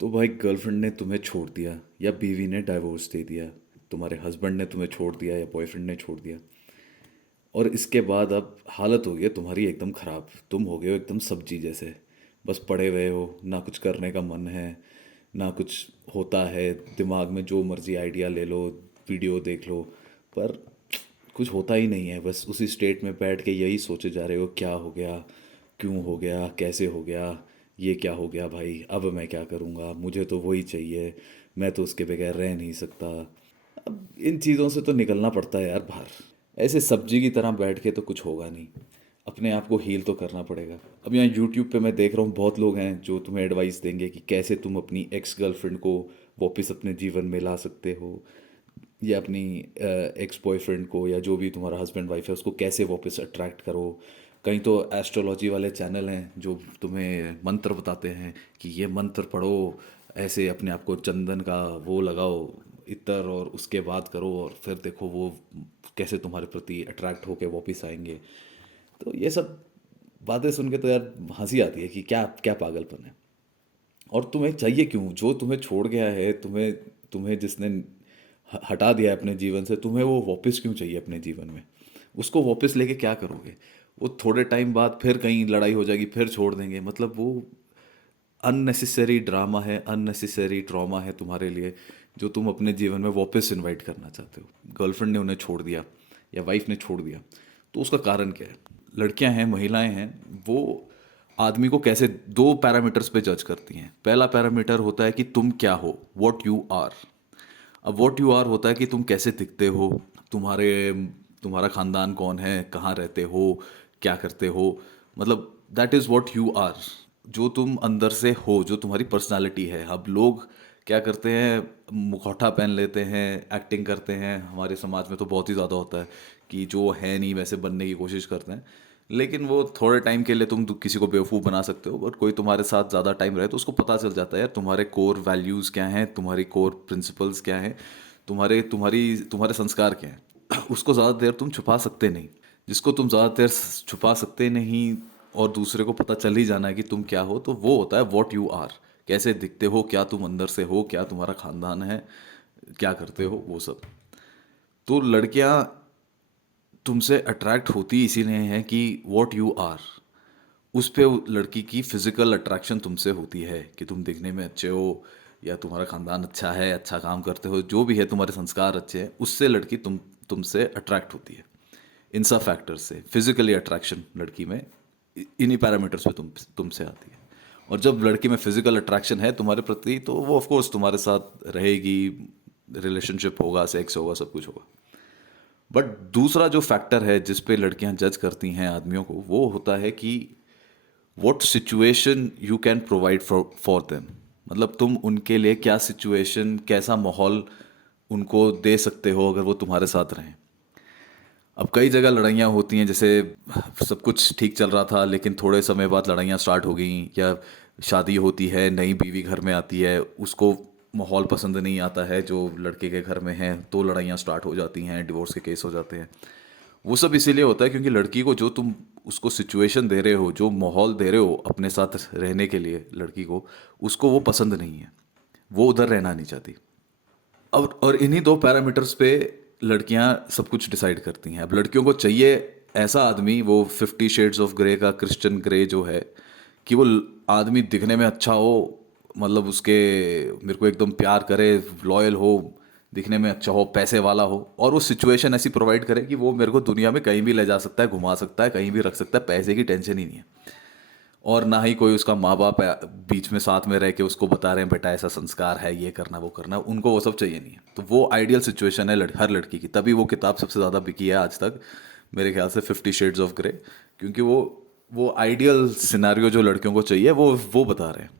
तो भाई गर्लफ्रेंड ने तुम्हें छोड़ दिया या बीवी ने डाइवोर्स दे दिया, तुम्हारे हस्बैंड ने तुम्हें छोड़ दिया या बॉयफ्रेंड ने छोड़ दिया, और इसके बाद अब हालत हो गई है तुम्हारी एकदम ख़राब। तुम हो गए हो एकदम सब्जी जैसे, बस पड़े हुए हो, ना कुछ करने का मन है, ना कुछ होता है। दिमाग में जो मर्जी आइडिया ले लो, वीडियो देख लो, पर कुछ होता ही नहीं है। बस उसी स्टेट में बैठ के यही सोचे जा रहे हो, क्या हो गया, क्यों हो गया, कैसे हो गया, ये क्या हो गया भाई, अब मैं क्या करूँगा, मुझे तो वही चाहिए, मैं तो उसके बगैर रह नहीं सकता। अब इन चीज़ों से तो निकलना पड़ता है यार बाहर। ऐसे सब्जी की तरह बैठ के तो कुछ होगा नहीं, अपने आप को हील तो करना पड़ेगा। अब यहाँ यूट्यूब पे मैं देख रहा हूँ बहुत लोग हैं जो तुम्हें एडवाइस देंगे कि कैसे तुम अपनी एक्स गर्लफ्रेंड को वापस अपने जीवन में ला सकते हो, या अपनी एक्स बॉयफ्रेंड को, या जो भी तुम्हारा हस्बैंड वाइफ है उसको कैसे वापस अट्रैक्ट करो। कहीं तो एस्ट्रोलॉजी वाले चैनल हैं जो तुम्हें मंत्र बताते हैं कि ये मंत्र पढ़ो, ऐसे अपने आप को चंदन का वो लगाओ, इतर, और उसके बाद करो, और फिर देखो वो कैसे तुम्हारे प्रति अट्रैक्ट होके वापस आएंगे। तो ये सब बातें सुन के तो यार हंसी आती है कि क्या क्या पागलपन है। और तुम्हें चाहिए क्यों? जो तुम्हें छोड़ गया है, तुम्हें तुम्हें जिसने हटा दिया है अपने जीवन से, तुम्हें वो वापस क्यों चाहिए अपने जीवन में? उसको वापस लेके क्या करोगे? वो थोड़े टाइम बाद फिर कहीं लड़ाई हो जाएगी, फिर छोड़ देंगे। मतलब वो अननेसेसरी ड्रामा है, अननेसेसरी ट्रॉमा है तुम्हारे लिए, जो तुम अपने जीवन में वापस इनवाइट करना चाहते हो। गर्लफ्रेंड ने उन्हें छोड़ दिया या वाइफ ने छोड़ दिया, तो उसका कारण क्या है? लड़कियां हैं, महिलाएं हैं, वो आदमी को कैसे दो पैरामीटर्स पे जज करती हैं। पहला पैरामीटर होता है कि तुम क्या हो, वॉट यू आर। अब वॉट यू आर होता है कि तुम कैसे दिखते हो, तुम्हारे तुम्हारा खानदान कौन है, कहाँ रहते हो, क्या करते हो। मतलब that is what you are, जो तुम अंदर से हो, जो तुम्हारी पर्सनालिटी है। अब लोग क्या करते हैं, मुखौटा पहन लेते हैं, एक्टिंग करते हैं। हमारे समाज में तो बहुत ही ज़्यादा होता है कि जो है नहीं वैसे बनने की कोशिश करते हैं। लेकिन वो थोड़े टाइम के लिए तुम किसी को बेवकूफ़ बना सकते हो, बट कोई तुम्हारे साथ ज़्यादा टाइम रहे तो उसको पता चल जाता है यार तुम्हारे कोर वैल्यूज़ क्या हैं, तुम्हारी कोर प्रिंसिपल्स क्या हैं, तुम्हारे तुम्हारी तुम्हारे संस्कार क्या हैं। उसको ज़्यादा देर तुम छुपा सकते नहीं। जिसको तुम ज़्यादा देर छुपा सकते नहीं और दूसरे को पता चल ही जाना है कि तुम क्या हो, तो वो होता है वॉट यू आर। कैसे दिखते हो, क्या तुम अंदर से हो, क्या तुम्हारा खानदान है, क्या करते हो, वो सब। तो लड़कियां तुमसे अट्रैक्ट होती इसीलिए हैं कि वॉट यू आर। उस पे लड़की की फिजिकल अट्रैक्शन तुमसे होती है कि तुम दिखने में अच्छे हो, या तुम्हारा खानदान अच्छा है, अच्छा काम करते हो, जो भी है, तुम्हारे संस्कार अच्छे हैं, उससे लड़की तुमसे अट्रैक्ट होती है। इन सब फैक्टर्स से फिजिकली अट्रैक्शन लड़की में इन्हीं पैरामीटर्स पे तुमसे आती है। और जब लड़की में फिजिकल अट्रैक्शन है तुम्हारे प्रति, तो वो ऑफ कोर्स तुम्हारे साथ रहेगी, रिलेशनशिप होगा, सेक्स होगा, सब कुछ होगा। बट दूसरा जो फैक्टर है जिस पे लड़कियां जज करती हैं आदमियों को, वो होता है कि what situation you can provide for them. मतलब तुम उनके लिए क्या सिचुएशन, कैसा माहौल उनको दे सकते हो अगर वो तुम्हारे साथ रहें। अब कई जगह लड़ाइयाँ होती हैं, जैसे सब कुछ ठीक चल रहा था लेकिन थोड़े समय बाद लड़ाइयाँ स्टार्ट हो गई, या शादी होती है, नई बीवी घर में आती है, उसको माहौल पसंद नहीं आता है जो लड़के के घर में है, तो लड़ाइयाँ स्टार्ट हो जाती हैं, डिवोर्स के केस हो जाते हैं। वो सब इसीलिए होता है क्योंकि लड़की को जो तुम उसको सिचुएशन दे रहे हो, जो माहौल दे रहे हो अपने साथ रहने के लिए लड़की को, उसको वो पसंद नहीं है, वो उधर रहना नहीं चाहती। और इन्हीं दो पैरामीटर्स पे लड़कियां सब कुछ डिसाइड करती हैं। अब लड़कियों को चाहिए ऐसा आदमी, वो 50 शेड्स ऑफ ग्रे का क्रिश्चियन ग्रे जो है, कि वो आदमी दिखने में अच्छा हो, मतलब उसके मेरे को एकदम प्यार करे, लॉयल हो, दिखने में अच्छा हो, पैसे वाला हो, और वो सिचुएशन ऐसी प्रोवाइड करे कि वो मेरे को दुनिया में कहीं भी ले जा सकता है, घुमा सकता है, कहीं भी रख सकता है, पैसे की टेंशन ही नहीं है। और ना ही कोई उसका माँ बाप बीच में साथ में रह के उसको बता रहे हैं बेटा ऐसा संस्कार है, ये करना वो करना, उनको वो सब चाहिए नहीं है। तो वो आइडियल सिचुएशन है हर लड़की की। तभी वो किताब सबसे ज़्यादा बिकी है आज तक, मेरे ख्याल से 50 शेड्स ऑफ ग्रे, क्योंकि वो आइडियल सिनारियो जो लड़कियों को चाहिए वो बता रहे हैं।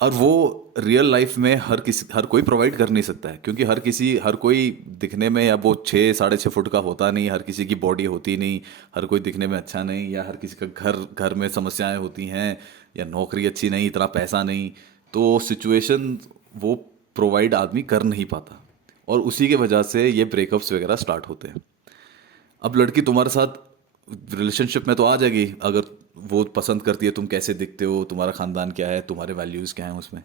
और वो रियल लाइफ में हर कोई प्रोवाइड कर नहीं सकता है, क्योंकि हर कोई दिखने में, या वो 6 साढ़े 6 फुट का होता नहीं, हर किसी की बॉडी होती नहीं, हर कोई दिखने में अच्छा नहीं, या हर किसी का घर घर में समस्याएं होती हैं, या नौकरी अच्छी नहीं, इतना पैसा नहीं। तो सिचुएशन वो प्रोवाइड आदमी कर नहीं पाता, और उसी के वजह से ये ब्रेकअप्स वगैरह स्टार्ट होते हैं। अब लड़की तुम्हारे साथ रिलेशनशिप में तो आ जाएगी अगर वो पसंद करती है तुम कैसे दिखते हो, तुम्हारा खानदान क्या है, तुम्हारे वैल्यूज़ क्या हैं उसमें।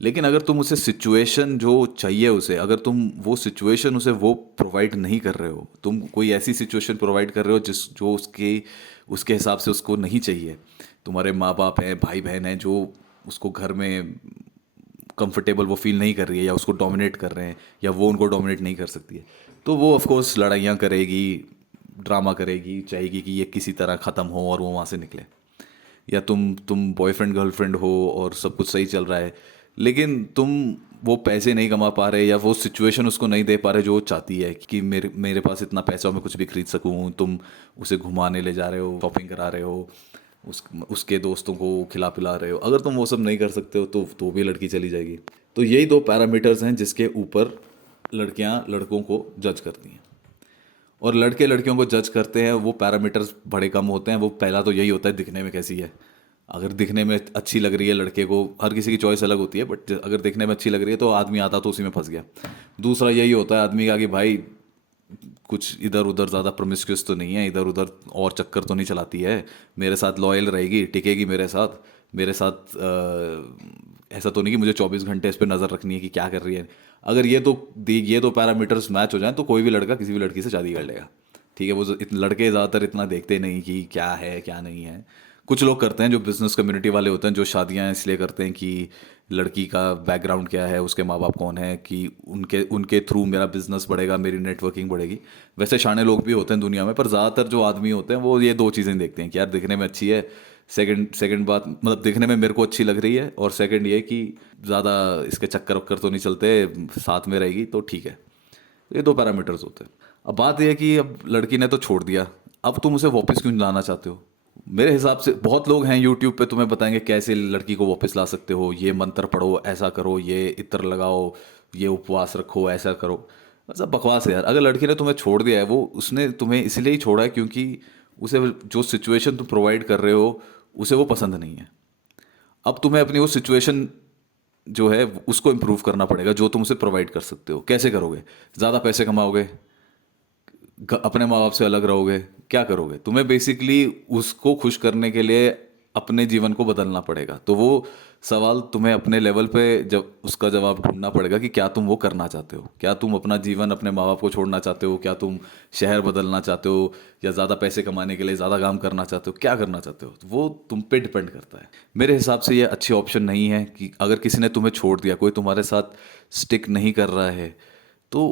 लेकिन अगर तुम उसे सिचुएशन जो चाहिए उसे, अगर तुम वो सिचुएशन उसे वो प्रोवाइड नहीं कर रहे हो, तुम कोई ऐसी सिचुएशन प्रोवाइड कर रहे हो जिस जो उसके उसके हिसाब से उसको नहीं चाहिए। तुम्हारे माँ बाप हैं, भाई बहन हैं जो उसको घर में कंफर्टेबल वो फील नहीं कर रही है, या उसको डोमिनेट कर रहे हैं, या वो उनको डोमिनेट नहीं कर सकती है, तो वो ऑफ कोर्स लड़ाइयाँ करेगी, ड्रामा करेगी, चाहेगी कि ये किसी तरह ख़त्म हो और वो वहाँ से निकले। या तुम बॉयफ्रेंड गर्लफ्रेंड हो और सब कुछ सही चल रहा है, लेकिन तुम वो पैसे नहीं कमा पा रहे, या वो सिचुएशन उसको नहीं दे पा रहे जो वो चाहती है कि मेरे मेरे पास इतना पैसा हो मैं कुछ भी खरीद सकूं, तुम उसे घुमाने ले जा रहे हो, शॉपिंग करा रहे हो, उसके दोस्तों को खिला पिला रहे हो, अगर तुम वो सब नहीं कर सकते हो तो भी लड़की चली जाएगी। तो यही दो पैरामीटर्स हैं जिसके ऊपर लड़कियां लड़कों को जज करती हैं। और लड़के लड़कियों को जज करते हैं, वो पैरामीटर्स बड़े कम होते हैं। वो पहला तो यही होता है दिखने में कैसी है। अगर दिखने में अच्छी लग रही है लड़के को, हर किसी की चॉइस अलग होती है, बट अगर दिखने में अच्छी लग रही है तो आदमी आता तो उसी में फंस गया। दूसरा यही होता है आदमी का कि भाई कुछ इधर उधर ज़्यादा प्रोमिस्क्यूअस तो नहीं है, इधर उधर और चक्कर तो नहीं चलाती है, मेरे साथ लॉयल रहेगी, टिकेगी मेरे साथ ऐसा तो नहीं कि मुझे 24 घंटे इस पर नज़र रखनी है कि क्या कर रही है। अगर ये दो पैरामीटर्स मैच हो जाएं तो कोई भी लड़का किसी भी लड़की से शादी कर लेगा। ठीक है, लड़के ज़्यादातर इतना देखते नहीं कि क्या है क्या नहीं है। कुछ लोग करते हैं जो बिजनेस कम्युनिटी वाले होते हैं, जो शादियां इसलिए करते हैं कि लड़की का बैकग्राउंड क्या है, उसके माँ बाप कौन है, कि उनके उनके थ्रू मेरा बिजनेस बढ़ेगा, मेरी नेटवर्किंग बढ़ेगी। वैसे शाने लोग भी होते हैं दुनिया में, पर ज़्यादातर जो आदमी होते हैं वो ये दो चीज़ें देखते हैं कि यार दिखने में अच्छी है, सेकंड सेकंड बात मतलब दिखने में मेरे को अच्छी लग रही है, और सेकंड ये कि ज़्यादा इसके चक्कर वक्कर तो नहीं चलते, साथ में रहेगी तो ठीक है। ये दो पैरामीटर्स होते हैं। अब बात यह है कि अब लड़की ने तो छोड़ दिया, अब तुम उसे वापस क्यों लाना चाहते हो? मेरे हिसाब से बहुत लोग हैं यूट्यूब पे तुम्हें बताएंगे कैसे लड़की को वापस ला सकते हो, ये मंत्र पढ़ो, ऐसा करो, ये इत्र लगाओ, ये उपवास रखो, ऐसा करो। सब बकवास है यार। अगर लड़की ने तुम्हें छोड़ दिया है, वो उसने तुम्हें इसलिए ही छोड़ा है क्योंकि उसे जो सिचुएशन तुम प्रोवाइड कर रहे हो उसे वो पसंद नहीं है। अब तुम्हें अपनी वो सिचुएशन जो है उसको इम्प्रूव करना पड़ेगा, जो तुम उसे प्रोवाइड कर सकते हो। कैसे करोगे? ज़्यादा पैसे कमाओगे, अपने माँ बाप से अलग रहोगे, क्या करोगे? तुम्हें बेसिकली उसको खुश करने के लिए अपने जीवन को बदलना पड़ेगा। तो वो सवाल तुम्हें अपने लेवल पे जब उसका जवाब ढूंढना पड़ेगा कि क्या तुम वो करना चाहते हो। क्या तुम अपना जीवन अपने माँ बाप को छोड़ना चाहते हो? क्या तुम शहर बदलना चाहते हो? या ज़्यादा पैसे कमाने के लिए ज़्यादा काम करना चाहते हो? क्या करना चाहते हो? तो वो तुम पे डिपेंड करता है। मेरे हिसाब से ये अच्छी ऑप्शन नहीं है कि अगर किसी ने तुम्हें छोड़ दिया, कोई तुम्हारे साथ स्टिक नहीं कर रहा है, तो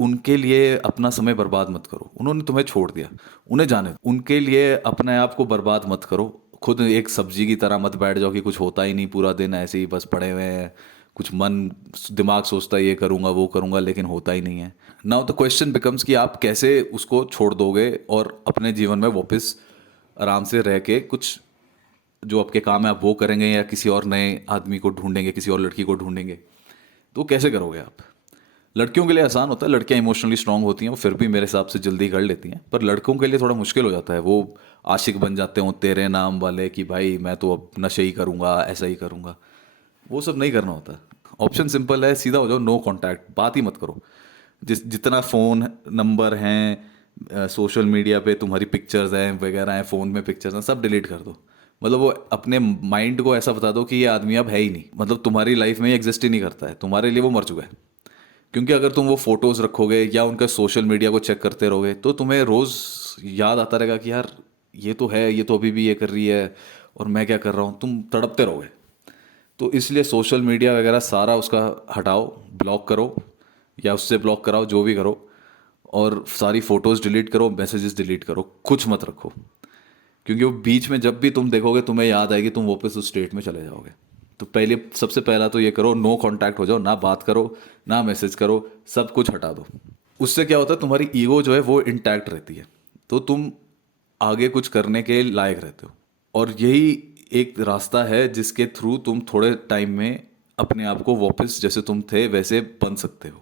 उनके लिए अपना समय बर्बाद मत करो। उन्होंने तुम्हें छोड़ दिया, उन्हें जाने दो। उनके लिए अपने आप को बर्बाद मत करो। खुद एक सब्जी की तरह मत बैठ जाओ कि कुछ होता ही नहीं, पूरा दिन ऐसे ही बस पड़े हुए हैं, कुछ मन दिमाग सोचता है ये करूँगा वो करूँगा, लेकिन होता ही नहीं है। नाउ द क्वेश्चन बिकम्स कि आप कैसे उसको छोड़ दोगे और अपने जीवन में वापस आराम से रह के कुछ जो आपके काम है आप वो करेंगे, या किसी और नए आदमी को ढूंढेंगे, किसी और लड़की को ढूंढेंगे। तो कैसे करोगे आप? लड़कियों के लिए आसान होता है, लड़कियां इमोशनली स्ट्रांग होती हैं, वो फिर भी मेरे हिसाब से जल्दी कर लेती हैं। पर लड़कों के लिए थोड़ा मुश्किल हो जाता है। वो आशिक बन जाते हो तेरे नाम वाले कि भाई मैं तो अब नशे ही करूँगा, ऐसा ही करूँगा। वो सब नहीं करना होता। ऑप्शन सिंपल है, सीधा हो जाओ, नो कांटेक्ट, बात ही मत करो। जितना फ़ोन नंबर हैं, सोशल मीडिया पे तुम्हारी पिक्चर्स हैं वगैरह हैं, फ़ोन में पिक्चर्स हैं, सब डिलीट कर दो। मतलब वो अपने माइंड को ऐसा बता दो कि ये आदमी अब है ही नहीं, मतलब तुम्हारी लाइफ में एग्जिस्ट ही नहीं करता है, तुम्हारे लिए वो मर चुका है। क्योंकि अगर तुम वो फोटोज़ रखोगे या उनका सोशल मीडिया को चेक करते रहोगे तो तुम्हें रोज़ याद आता रहेगा कि यार ये तो है, ये तो अभी भी ये कर रही है और मैं क्या कर रहा हूँ, तुम तड़पते रहोगे। तो इसलिए सोशल मीडिया वगैरह सारा उसका हटाओ, ब्लॉक करो या उससे ब्लॉक कराओ, जो भी करो। और सारी फ़ोटोज़ डिलीट करो, मैसेजेस डिलीट करो, कुछ मत रखो। क्योंकि वो बीच में जब भी तुम देखोगे तुम्हें याद आएगी, तुम वापस उस स्टेट में चले जाओगे। तो पहले सबसे पहला तो ये करो, नो कांटेक्ट हो जाओ, ना बात करो, ना मैसेज करो, सब कुछ हटा दो। उससे क्या होता है, तुम्हारी ईगो जो है वो इंटैक्ट रहती है, तो तुम आगे कुछ करने के लायक रहते हो। और यही एक रास्ता है जिसके थ्रू तुम थोड़े टाइम में अपने आप को वापस जैसे तुम थे वैसे बन सकते हो।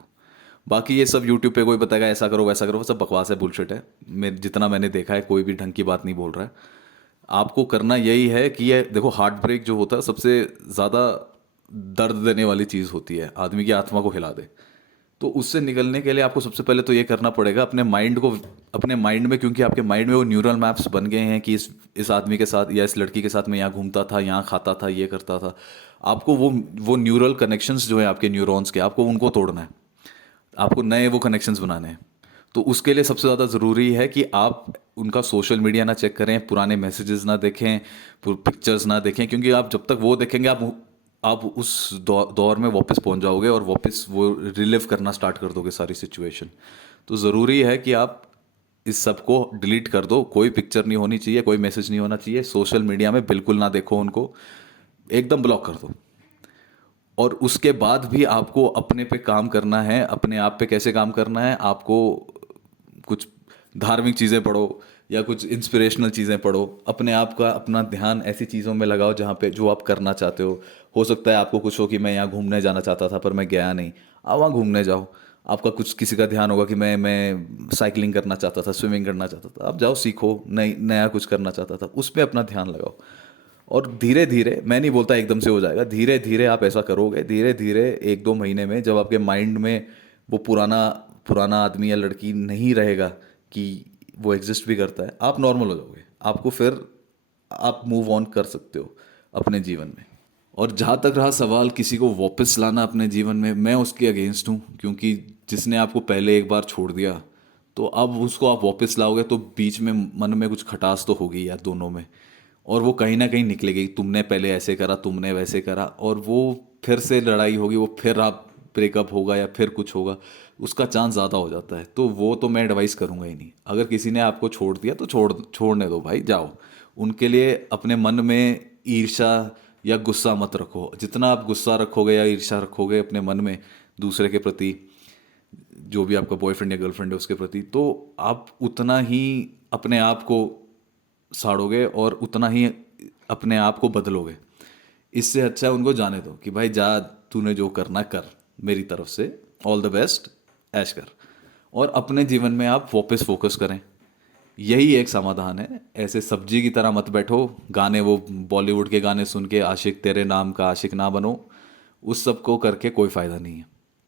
बाकी ये सब यूट्यूब पे कोई बताएगा ऐसा करो वैसा करो, वो सब बकवास है, बुलशिट है। जितना मैंने देखा है कोई भी ढंग की बात नहीं बोल रहा है। आपको करना यही है कि ये देखो, हार्ट ब्रेक जो होता है सबसे ज़्यादा दर्द देने वाली चीज़ होती है, आदमी की आत्मा को हिला दे। तो उससे निकलने के लिए आपको सबसे पहले तो ये करना पड़ेगा अपने माइंड को, अपने माइंड में, क्योंकि आपके माइंड में वो न्यूरल मैप्स बन गए हैं कि इस आदमी के साथ या इस लड़की के साथ मैं यहाँ घूमता था, यहाँ खाता था, ये करता था। आपको वो न्यूरल कनेक्शंस जो है आपके न्यूरॉन्स के, आपको उनको तोड़ना है, आपको नए वो कनेक्शंस बनाने हैं। तो उसके लिए सबसे ज़्यादा ज़रूरी है कि आप उनका सोशल मीडिया ना चेक करें, पुराने मैसेजेस ना देखें, पिक्चर्स ना देखें, क्योंकि आप जब तक वो देखेंगे आप उस दौर में वापस पहुंच जाओगे और वापस वो रिलिव करना स्टार्ट कर दोगे सारी सिचुएशन। तो ज़रूरी है कि आप इस सब को डिलीट कर दो, कोई पिक्चर नहीं होनी चाहिए, कोई मैसेज नहीं होना चाहिए, सोशल मीडिया में बिल्कुल ना देखो उनको, एकदम ब्लॉक कर दो। और उसके बाद भी आपको अपने पे काम करना है। अपने आप पे कैसे काम करना है? आपको कुछ धार्मिक चीज़ें पढ़ो या कुछ इंस्पिरेशनल चीज़ें पढ़ो, अपने आप का अपना ध्यान ऐसी चीज़ों में लगाओ जहाँ पे जो आप करना चाहते हो सकता है आपको कुछ हो कि मैं यहाँ घूमने जाना चाहता था पर मैं गया नहीं, आप वहाँ घूमने जाओ। आपका कुछ किसी का ध्यान होगा कि मैं साइकिलिंग करना चाहता था, स्विमिंग करना चाहता था, आप जाओ सीखो, नई नया कुछ करना चाहता था, उस पर अपना ध्यान लगाओ। और धीरे धीरे, मैं नहीं बोलता एकदम से हो जाएगा, धीरे धीरे आप ऐसा करोगे, धीरे धीरे 1-2 महीने में जब आपके माइंड में वो पुराना पुराना आदमी या लड़की नहीं रहेगा कि वो एग्जिस्ट भी करता है, आप नॉर्मल हो जाओगे। आपको फिर आप मूव ऑन कर सकते हो अपने जीवन में। और जहाँ तक रहा सवाल किसी को वापस लाना अपने जीवन में, मैं उसके अगेंस्ट हूँ, क्योंकि जिसने आपको पहले एक बार छोड़ दिया तो अब उसको आप वापस लाओगे तो बीच में मन में कुछ खटास तो होगी यार दोनों में, और वो कहीं ना कहीं निकलेगी, तुमने पहले ऐसे करा, तुमने वैसे करा, और वो फिर से लड़ाई होगी, वो फिर आप ब्रेकअप होगा या फिर कुछ होगा, उसका चांस ज़्यादा हो जाता है। तो वो तो मैं एडवाइस करूँगा ही नहीं। अगर किसी ने आपको छोड़ दिया तो छोड़ने दो भाई, जाओ। उनके लिए अपने मन में ईर्ष्या या गुस्सा मत रखो। जितना आप गुस्सा रखोगे या ईर्ष्या रखोगे अपने मन में दूसरे के प्रति, जो भी आपका बॉयफ्रेंड या गर्लफ्रेंड है उसके प्रति, तो आप उतना ही अपने आप को साड़ोगे और उतना ही अपने आप को बदलोगे। इससे अच्छा है उनको जाने दो कि भाई जा, तूने जो करना कर, मेरी तरफ से ऑल द बेस्ट, ऐश कर। और अपने जीवन में आप वापस फोकस करें, यही एक समाधान है। ऐसे सब्जी की तरह मत बैठो, गाने वो बॉलीवुड के गाने सुन के आशिक तेरे नाम का आशिक ना बनो, उस सब को करके कोई फ़ायदा नहीं है।